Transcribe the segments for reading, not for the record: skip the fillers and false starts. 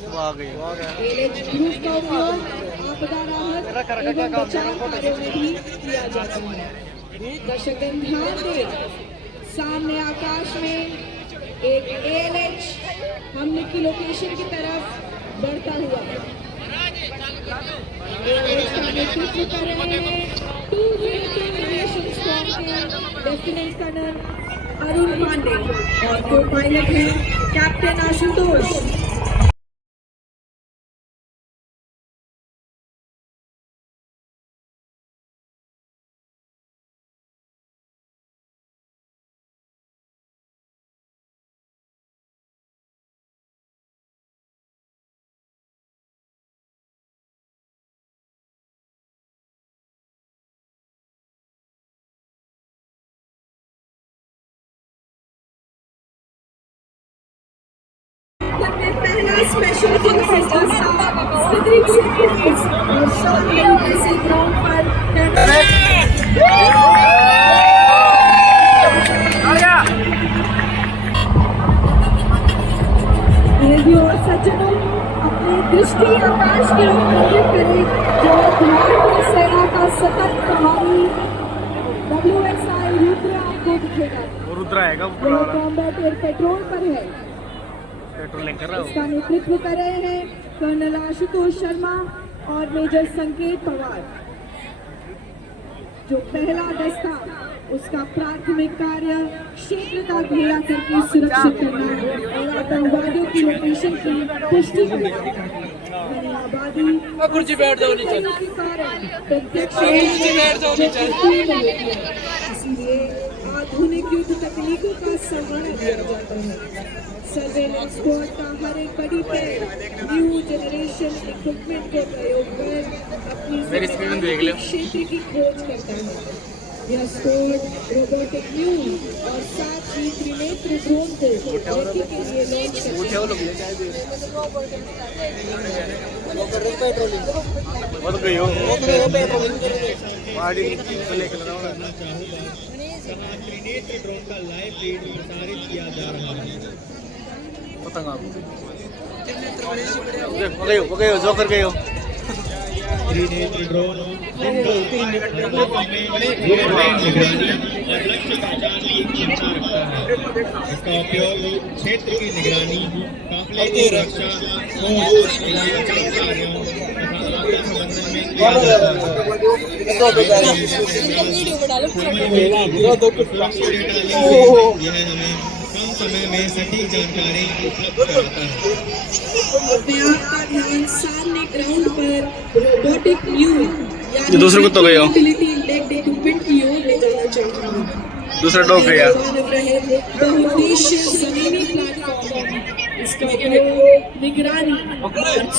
ALH group का उपयोग आपदा राहत एवं बचाव कार्यों में भी किया जाता है। दर्शकगण ध्यान दें, सामने आकाश में एक एएलएच हमने की लोकेशन की तरफ बढ़ता हुआ एएलएच का नेतृत्व कर रहे हैं 202 एविएशन स्क्वाड के लेफ्टिनेंट कर्नल अरुण पांडे और को पायलट है कैप्टन आशुतोष। पहला स्पेशल फोर्सेस का सदैव पुलिस और शामिल ऐसे ग्राउंड पर और सज्जनों अपनी दृष्टि आकाश की ओर केंद्रित करें जहाँ भारतीय सेना का सतत प्रभारी WSI रुद्र आपको दिखेगा। रुद्र आएगा कॉम्बैट एयर पेट्रोल पर है। इसका नेतृत्व कर रहे हैं कर्नल आशुतोष शर्मा और मेजर संकेत पवार। जो पहला दस्ता उसका प्राथमिक कार्य क्षेत्र का घेरा करके सुरक्षित करना और आतंकवादियों की लोकेशन की पुष्टि करना। आबादी इसलिए आधुनिक युद्ध तकनीकों का सहारा दिया जाता है। सर्वेलेंस स्क्वाड का हर एक बड़ी पैर न्यू जनरेशन इक्विपमेंट को प्रयोग कर अपनी क्षेत्र की खोज करता है। यह स्क्वाड रोबोटिक न्यू और साथ ही त्रिनेत्र ड्रोन को देखने के लिए लॉन्च त्रिनेत्र ड्रोन का लाइव फीड प्रसारित किया जा रहा है। जो कर गए हो त्रिनेत्र ड्रोन इसका उपयोग क्षेत्र की निगरानी, काफिले की सुरक्षा कम समय में सटीक जानकारी उपलब्ध कराता है। ध्यान सामने ग्राउंड पर रोबोटिक न्यू दूसरे को तो गए हो इक्विपमेंट की ओर ले जाना चाहता हूँ। दूसरा डॉग गया बहुउद्देश्य जमीनी प्लेटफॉर्म इसका उपयोग निगरानी,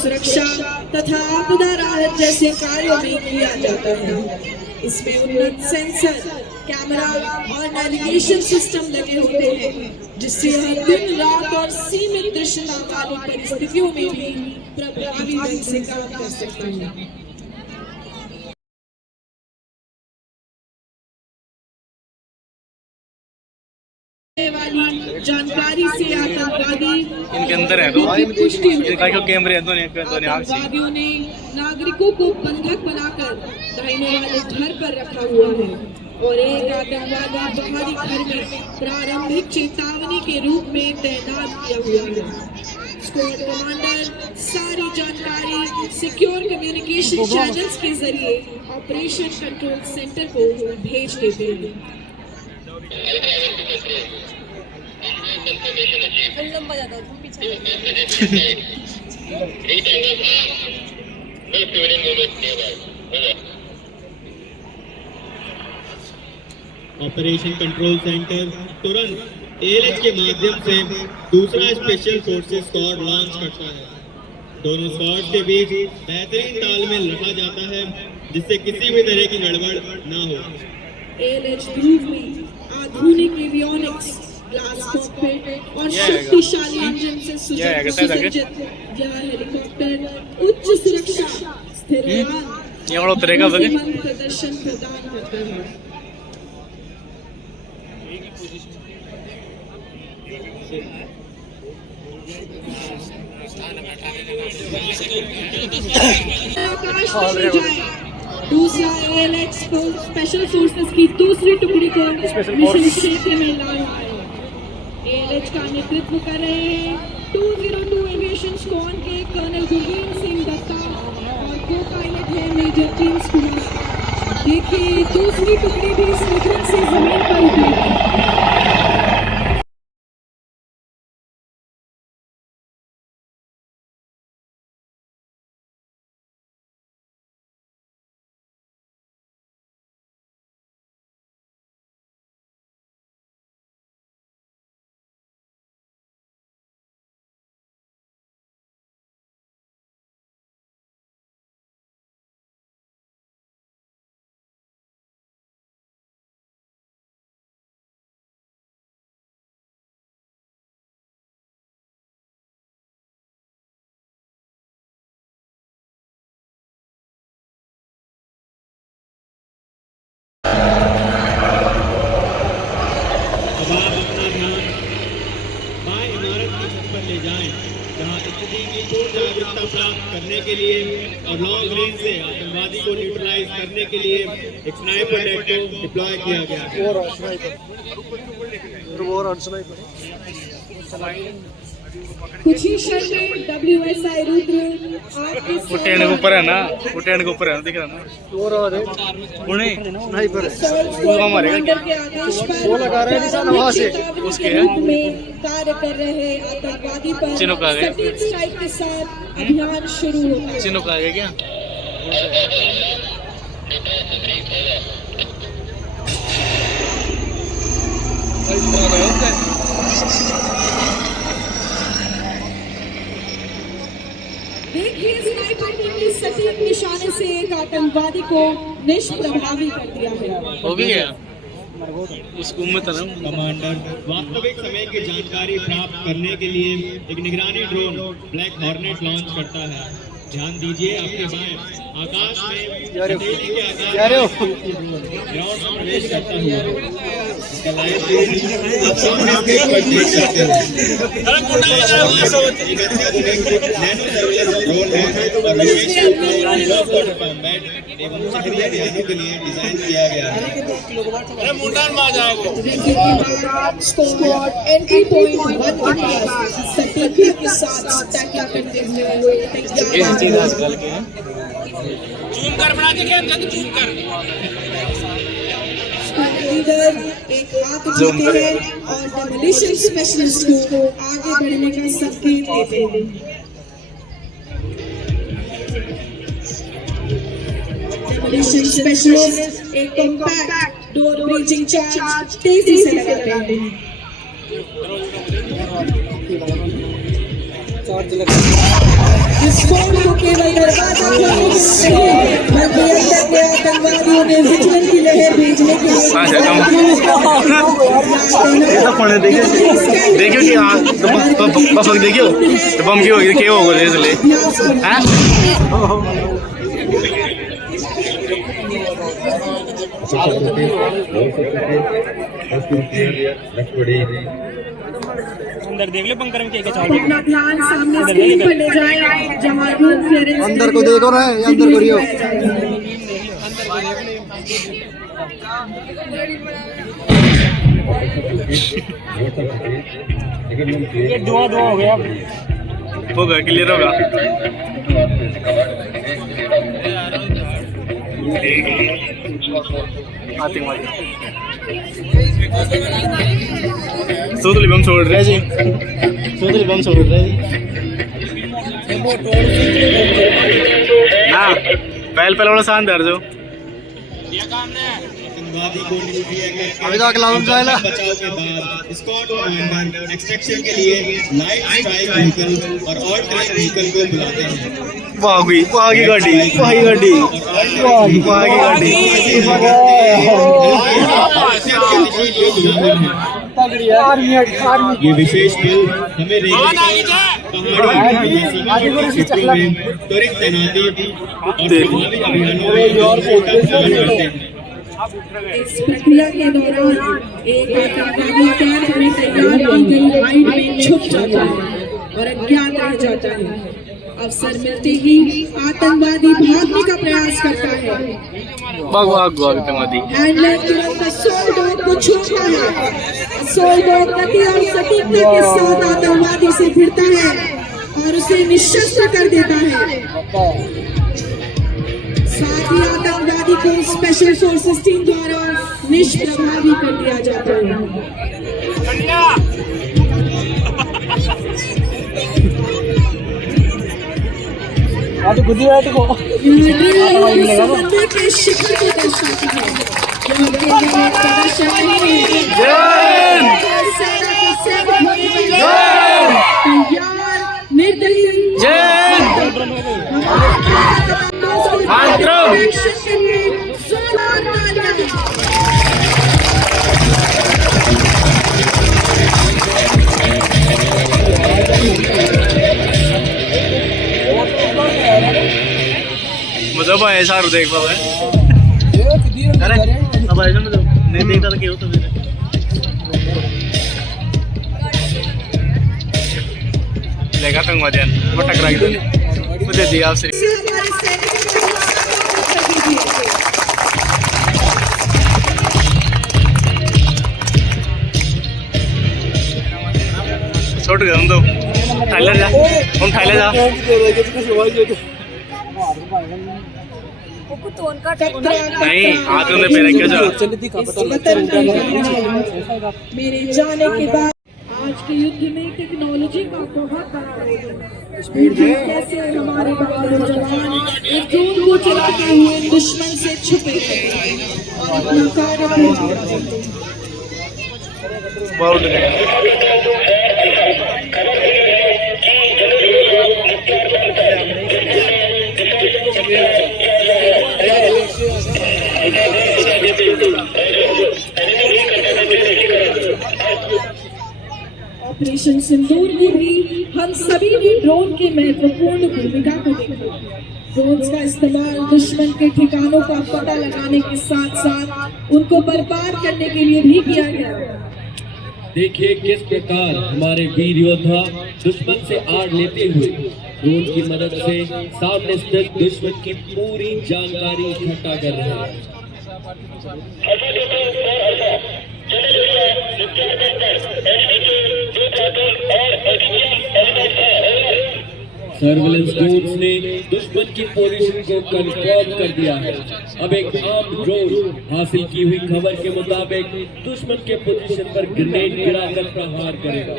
सुरक्षा तथा आपदा राहत जैसे कार्यों में किया जाता है। इसमें उन्नत सेंसर, कैमरा और नेविगेशन सिस्टम लगे होते हैं जिससे यह दिन रात और सीमित दृश्यता वाली परिस्थितियों में भी प्रभावी ढंग से काम कर सकता है। वाली जानकारी से आतंकवादी इनके अंदर है दो पुष्टि कैमरे हैं दोनों आतंकवादियों ने नागरिकों को बंधक बनाकर दाहिने वाले घर पर रखा हुआ है और एक आतंकवादी बाहरी घर में प्रारंभिक चेतावनी के रूप में तैनात किया हुआ है। स्क्वाड कमांडर सारी जानकारी सिक्योर कम्युनिकेशन चैनल्स के जरिए ऑपरेशन कंट्रोल सेंटर को भेज देते हैं। ऑपरेशन कंट्रोल सेंटर तुरंत एएलएच के माध्यम से दूसरा स्पेशल फोर्सेस स्क्वाड लॉन्च करता है। दोनों स्क्वाड के बीच बेहतरीन तालमेल रखा जाता है जिससे किसी भी तरह की गड़बड़ न हो। एएलएच ग्रुप में आधुनिक एवियोनिक्स, ग्लास कॉकपिट और शक्तिशाली इंजन से सुसज्जित यह हेलीकॉप्टर उच्च सुरक्षा, स्थिर प्रदर्शन प्रदान करता है। आकाश में ले जाए। दूसरा ALH स्पेशल फोर्सेस की दूसरी टुकड़ी को मिशन क्षेत्र में लाया है। ALH का नेतृत्व कर रहे हैं 202 एविएशन स्क्वाड के कर्नल गुरवीर सिंह दत्ता और को पायलट है मेजर जेम्स कुमार। देखिए दूसरी टुकड़ी भी स्वीकृत से जमीन पर उतरी। करने के लिए और लॉन्ग रेंज से आतंकवादी को न्यूट्रलाइज करने के लिए एक स्नाइपर नेट को डिप्लॉय किया गया है। कुछ ही क्षण में WSI रुद्र आपके उठेण के ऊपर है ना, उठेण के ऊपर है ना, दिख रहा ना पुणे स्नाइपर वो मारेगा क्या के आदेश पर उसके रूप में कार्य कर रहे आतंकवादी पर चिनुक आ गए। सटीक स्ट्राइक के साथ अभियान शुरू होता है। चिनुक आ गया क्या? देखिए स्नाइपर ने अपने सटीक निशाने से एक आतंकवादी को निष्प्रभावी कर दिया है। हो भी गया उसको में तरह कमांडर वास्तविक समय की जानकारी प्राप्त करने के लिए एक निगरानी ड्रोन ब्लैक हॉर्नेट लॉन्च करता है। ध्यान दीजिए आपके बाएं आकाश में हथेली के आकार का ड्रोन ग्राउंड में प्रवेश करता हुआ इसका लाइव आप सामने स्क्रीन पर देख सकते हैं। नैनो सर्विलेंस ड्रोन है और विशेष रूप से वाटर कॉम्बैट एवं सक्रिय अभियानों के लिए डिजाइन किया गया है। स्क्वाड एंट्री पॉइंट 1 के पास सटीकता के साथ टैकल करते हुए तैयार चीज आजकल के जूम कर बना के क्या जूम कर लीडर एक हाथ उठाते हैं और डेमोलिशन स्पेशलिस्ट को आगे बढ़ने का संकेत देते हैं। डेमोलिशन स्पेशलिस्ट एक कॉम्पैक्ट डोर ब्रीचिंग चार्ज तेजी से लगाते हैं। विस्फोट को केवल दरवाजा खोलने के लिए बल्कि अंदर के आतंकवादियों ने विचलन की लहर भेजने के लिए देखियो कि हाँ बस देखियो तो बम क्यों होगा इसलिए अंदर देख ले पंकर में क्या अपना ध्यान सामने स्क्रीन पर ले जाए। जवानों क्लियरेंस अंदर को देखो ना, अंदर करियो। ये दुआ हो गया, होगा क्लियर होगा। सोतली बम छोड़ रहे जी, सोतली बम छोड़ रहे जी ना पहले वाला शानदार जो अभी तो अगला हम जाएगा। बचाव के बाद स्क्वाड कमांडर एक्सट्रैक्शन के लिए लाइट स्ट्राइक व्हीकल और ऑल्टरनेट व्हीकल को बुलाते हैं। वागी गाड़ी ये विशेष बल हमें पहाड़ी क्षेत्रों में त्वरित तैनाती और प्रभावी अभियानों में करते हैं। इस प्रक्रिया के दौरान एक आतंकवादी कैंप में तैयार की गई हाइट में छुप जाता है और अज्ञात रह जाता है। अवसर मिलते ही आतंकवादी भागने का प्रयास करता है। हैंडलर तुरंत असोल डॉग को छोड़ता है। असोल डॉग गति और सटीकता के साथ आतंकवादी से भिड़ता है और उसे निशस्त्र कर देता है। साथ ही आतंकवादी को स्पेशल फोर्सेस टीम द्वारा निष्प्रभावी कर दिया जाता है। समन्वय के शिखर को दर्शाती है। यह केवल एक प्रदर्शन नहीं है, तैयार निर्दयी मतलब ऐसा देख पाओ अरे अब ऐसा मतलब नहीं देखता था क्यों तो लेगा आतंकवादियां वो टकरा गई वो दे दिया आपसे छोड़ गए हम तो थाईलैंड जा नहीं हाथ में पैर क्या जा मेरे जाने के बाद आज के युद्ध में टेक्नोलॉजी का बहुत बड़ा रोल है। कैसे हमारे बहादुर जवान एक ड्रोन को चलाते हुए दुश्मन से छुपे और अपना कार्य पूरा करते हैं। ऑपरेशन सिंदूर में भी हम सभी ने ड्रोन की महत्वपूर्ण भूमिका को देखा। ड्रोन का इस्तेमाल दुश्मन के ठिकानों का पता लगाने के साथ साथ उनको बर्बाद करने के लिए भी किया गया। देखिए किस प्रकार हमारे वीर योद्धा दुश्मन से आड़ लेते हुए ड्रोन की मदद से सामने स्थित दुश्मन की पूरी जानकारी इकट्ठा कर रहे हैं। सर्विलेंस ड्रोन्स ने दुश्मन की पोजीशन को कंफर्म कर दिया है। अब एक आम ड्रोन हासिल की हुई खबर के मुताबिक दुश्मन के पोजीशन पर ग्रेनेड गिराकर प्रहार करेगा।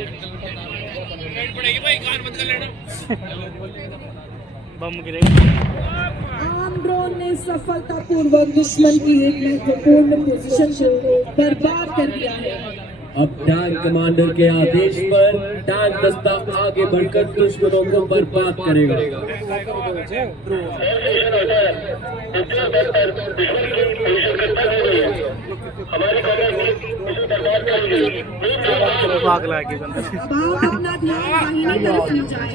बम गिरेगा। आम ड्रोन ने सफलतापूर्वक दुश्मन की एक महत्वपूर्ण पोजीशन को बर्बाद कर दिया है। अब टैंक कमांडर के आदेश पर टैंक दस्ता आगे बढ़कर दुश्मनों को बर्बाद करेगा। अपना ध्यान दाहिनी तरफ ले जाए।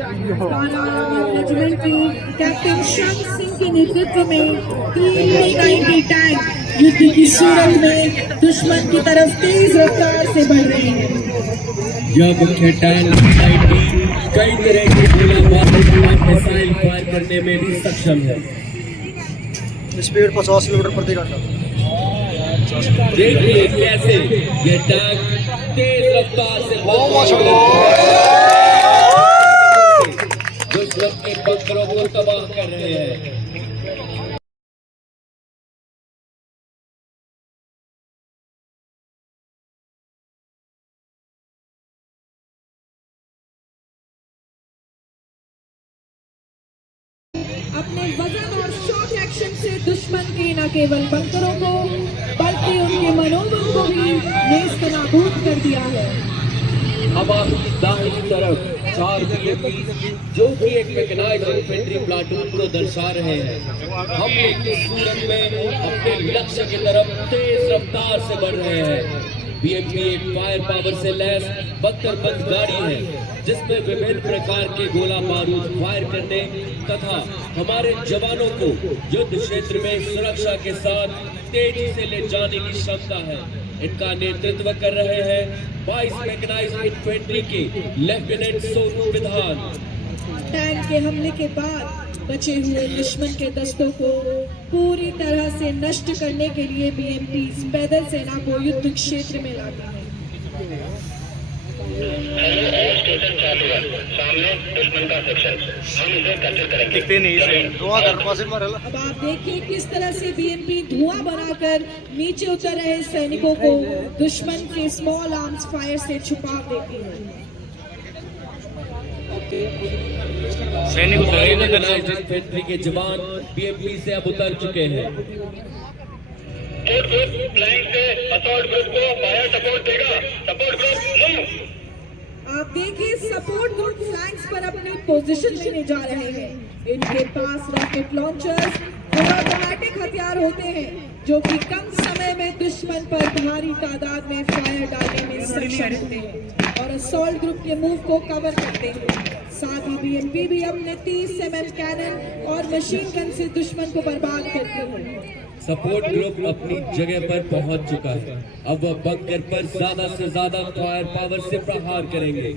रेजिमेंट के कैप्टन शंख सिंह के नेतृत्व में 390 टैंक युद्ध की सूरत में दुश्मन की तरफ तेज रफ्तार से बढ़ रहे हैं। यह मुख्य टैंक कई तरह के गोलाबारी मिसाइल फायर करने में भी सक्षम है। स्पीड 50 किलोमीटर प्रति घंटा। देखिए कैसे ये टैंक तेज रफ्तार से दुश्मन के बंकरों को तबाह कर रहे हैं। अपने वजन और शॉट एक्शन से दुश्मन के न केवल बंकरों को बल्कि उनके मनोबल को भी नेस्तनाबूद कर दिया है। अब आप दाहिनी तरफ 4 BMP जो कि एक मैकेनाइज्ड इन्फेंट्री प्लाटून को दर्शा रहे हैं। हम एक सूरत में अपने लक्ष्य की तरफ तेज रफ्तार से बढ़ रहे हैं। BMP एक फायर पावर से लैस बख्तरबंद गाड़ी है जिसमें विभिन्न प्रकार के गोला बारूद फायर करने तथा हमारे जवानों को युद्ध क्षेत्र में सुरक्षा के साथ तेजी से ले जाने की क्षमता है। इनका नेतृत्व कर रहे हैं 22 मैकेनाइज्ड इन्फेंट्री के लेफ्टिनेंट सोनू विधान। टैंक के हमले के बाद बचे हुए दुश्मन के दस्तों को पूरी तरह से नष्ट करने के लिए BMPs पैदल सेना को युद्ध क्षेत्र में लाते हैं। दिखते नहीं से अब आप देखिए किस तरह से BMP धुआं बनाकर नीचे उतर रहे सैनिकों को दुश्मन के स्मॉल आर्म्स फायर से छुपा देती है। सैनिक उतरे इन्फेंट्री के जवान BMP से अब उतर चुके हैं। आप देखिए सपोर्ट ग्रुप फ्लैंक्स पर अपनी पोजीशन लेने जा रहे हैं। इनके पास रॉकेट लॉन्चर्स और ऑटोमेटिक हथियार होते हैं जो कि कम समय में दुश्मन पर भारी तादाद में फायर डालने में सक्षम होते हैं और असॉल्ट ग्रुप के मूव को कवर करते हैं। साथ ही BMP भी अपने 30 mm कैनन और मशीन गन से दुश्मन को बर्बाद करते हैं। सपोर्ट ग्रुप अपनी जगह पर पहुंच चुका है। अब वह बंकर पर ज्यादा से ज्यादा फायर पावर से प्रहार करेंगे।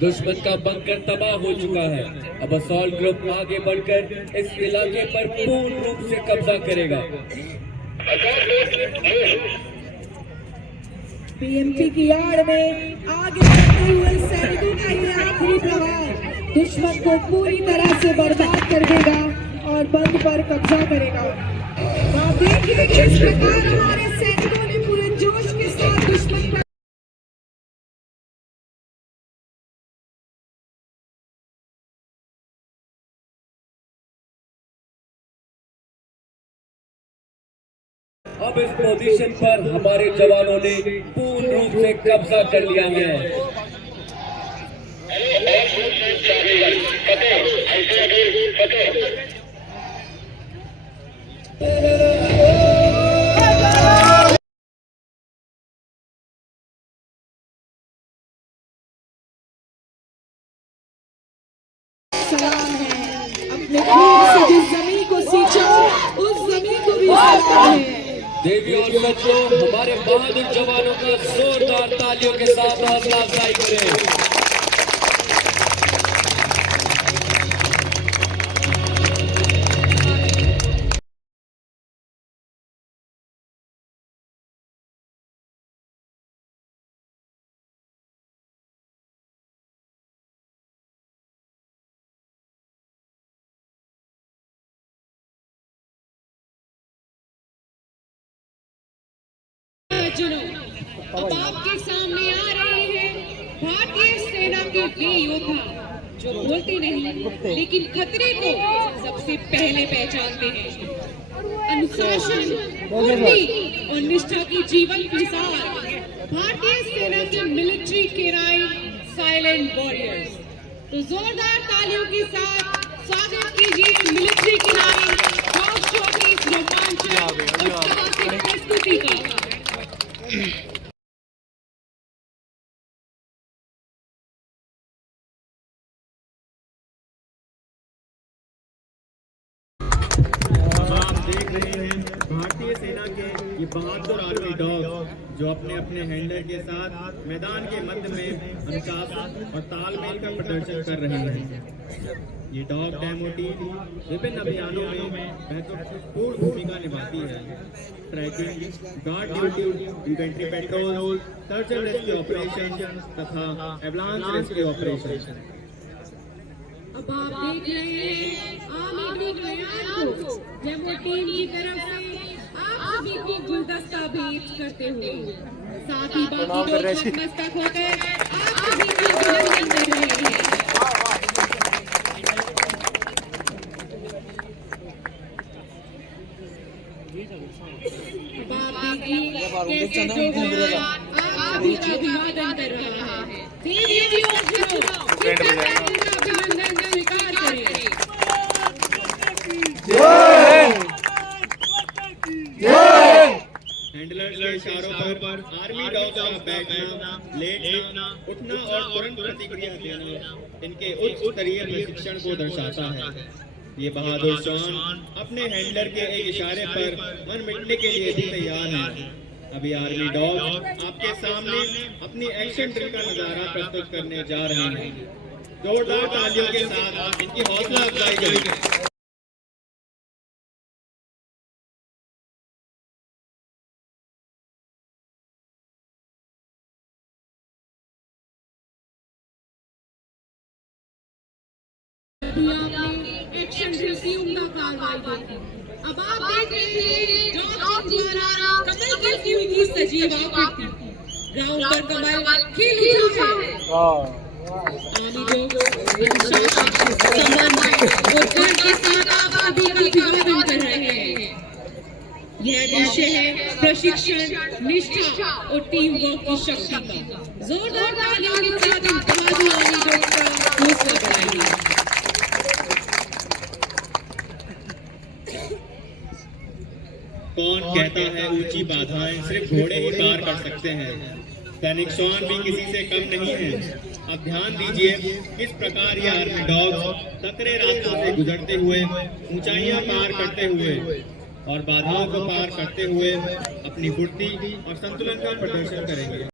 दुश्मन का बंकर तबाह हो चुका है। अब असॉल्ट ग्रुप आगे बढ़कर इस इलाके पर पूर्ण रूप से कब्जा करेगा। BMP की आड़ में आगे बढ़ते हुए सैनिकों का ये आखिरी प्रहार दुश्मन को पूरी तरह से बर्बाद कर देगा और बंद पर कब्जा करेगा। आप देखिए किस प्रकार हमारे सैनिकों ने पूरे जोश के साथ दुश्मन पर अब इस पोजीशन पर हमारे जवानों ने पूर्ण रूप से कब्जा कर लिया है। सलाम है अपने खून से जिस जमीन को सींचा उस जमीन को भी सलाम है। देवी और बच्चों, हमारे बहादुर जवानों का जोरदार तालियों के साथ हौसला अफजाई करें। अब आपके सामने आ रहे हैं भारतीय सेना के वीर योद्धा जो बोलते नहीं लेकिन खतरे को सबसे पहले पहचानते हैं। अनुशासन, फुर्ती और निष्ठा की जीवन मिसाल भारतीय सेना की मिलिट्री केराइन साइलेंट वॉरियर्स। तो जोरदार तालियों के साथ स्वागत कीजिए मिलिट्री केराइन डॉग शो की इस रोमांचक और साहसिक प्रस्तुति का। देख रहे हैं भारतीय सेना के ये बहादुर आर्मी डॉग जो अपने अपने हैंडलर के साथ मैदान के मध्य में अनुशासन और तालमेल का प्रदर्शन कर रहे हैं। ये डॉग डेमो टीम विभिन्न अभियानों में महत्वपूर्ण भूमिका निभाती है। Tracking, guard duty, infantry patrol, search and rescue operation तथा एवलांच रेस्क्यू ऑपरेशन। अब आप देख रहे हैं आर्मी डॉग रैन को डेमो टीम की तरफ से आप सभी को गुलदस्ता भेंट करते हुए साथ ही बाकी लोग नतमस्तक होकर आप सभी को अभिनंदन कर रहे हैं। अब आप देखिए कैसे जो आप सभी का अभिवादन कर रहा है। देवी और अभिनंदन स्वीकार करें। हैंडलर्स के इशारों पर आर्मी डॉग का बैठना, लेटना, उठना और तुरंत प्रतिक्रिया देना इनके उच्च स्तरीय प्रशिक्षण को दर्शाता है। ये बहादुर जवान अपने हैंडलर के एक इशारे पर मन मिटने के लिए भी तैयार हैं। अभी आर्मी डॉग आपके सामने अपनी एक्शन ड्रिल का नजारा प्रस्तुत करने जा रहे हैं। जोरदार तालियों के साथ आप इनकी हौसला अफजाई करें। एक्शन ड्रिल की उम्दा कार्रवाई देखी। अब आप देख रहे हैं डॉग टीम द्वारा कमल की हुई थी सजीव आकृति। ग्राउंड पर कमल खिल उठा है। आर्मी डॉग सम्मान और घर के साथ आप सभी का अभिवादन कर रहे हैं। यह दृश्य है प्रशिक्षण, निष्ठा और टीम वर्क की शक्ति का। जोरदार तालियों के साथ इन तमाम आर्मी डॉग का हौसला बढ़ाइए। कौन कहता है ऊंची बाधाएं सिर्फ घोड़े ही पार कर सकते हैं। सैनिक श्वान भी किसी से कम नहीं है। अब ध्यान दीजिए किस प्रकार ये आर्मी डॉग्स सकरे रास्तों से गुजरते हुए, ऊंचाइयां पार करते हुए और बाधाओं को पार करते हुए अपनी फुर्ती और संतुलन का प्रदर्शन करेंगे।